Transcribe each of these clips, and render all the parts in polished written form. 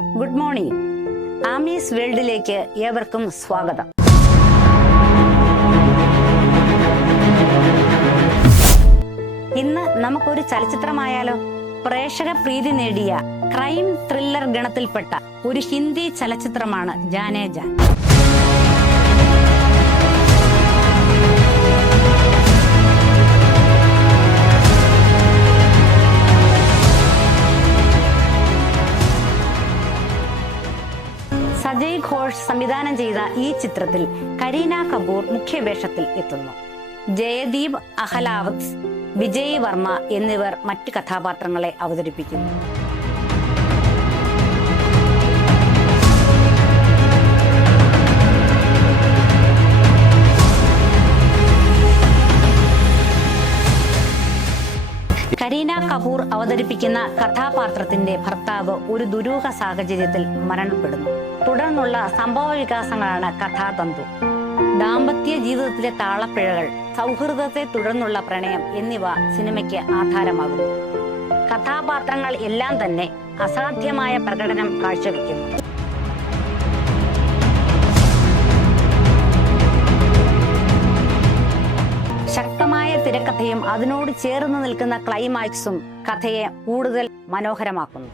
Good morning. Ami's വേൾഡിലേക്ക് ഏവർക്കും സ്വാഗതം. ഇന്ന് നമുക്കൊരു ചലച്ചിത്രമായാലോ? പ്രേക്ഷക പ്രീതി നേടിയ ക്രൈം ത്രില്ലർ ഗണത്തിൽപ്പെട്ട ഒരു ഹിന്ദി ചലച്ചിത്രമാണ് ജാനേ ജാൻ. സജയ് ഘോഷ് സംവിധാനം ചെയ്ത ഈ ചിത്രത്തിൽ കരീന കപൂർ മുഖ്യവേഷത്തിൽ എത്തുന്നു. ജയദീപ് അഹലാവത്, വിജയ് വർമ്മ എന്നിവർ മറ്റു കഥാപാത്രങ്ങളെ അവതരിപ്പിക്കുന്നു. കരീന കപൂർ അവതരിപ്പിക്കുന്ന കഥാപാത്രത്തിന്റെ ഭർത്താവ് ഒരു ദുരൂഹ സാഹചര്യത്തിൽ മരണപ്പെടുന്നു. തുടർന്നുള്ള സംഭവ വികാസങ്ങളാണ് കഥാതന്തു. ദാമ്പത്യ ജീവിതത്തിലെ താളപ്പിഴകൾ, സൗഹൃദത്തെ തുടർന്നുള്ള പ്രണയം എന്നിവ സിനിമയ്ക്ക് ആധാരമാകുന്നു. കഥാപാത്രങ്ങൾ എല്ലാം തന്നെ അസാധ്യമായ പ്രകടനം കാഴ്ചവെക്കുന്നു. ശക്തമായ തിരക്കഥയും അതിനോട് ചേർന്ന് നിൽക്കുന്ന ക്ലൈമാക്സും കഥയെ കൂടുതൽ മനോഹരമാക്കുന്നു.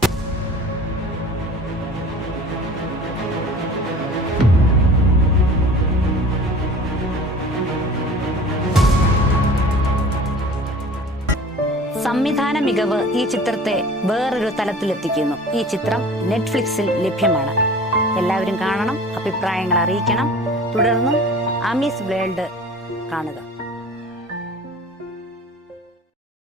സംവിധാന മികവ് ഈ ചിത്രത്തെ വേറൊരു തലത്തിലെത്തിക്കുന്നു. ഈ ചിത്രം നെറ്റ്ഫ്ലിക്സിൽ ലഭ്യമാണ്. എല്ലാവരും കാണണം, അഭിപ്രായങ്ങൾ അറിയിക്കണം. തുടർന്നും ആമീസ് വേൾഡ് കാണുക.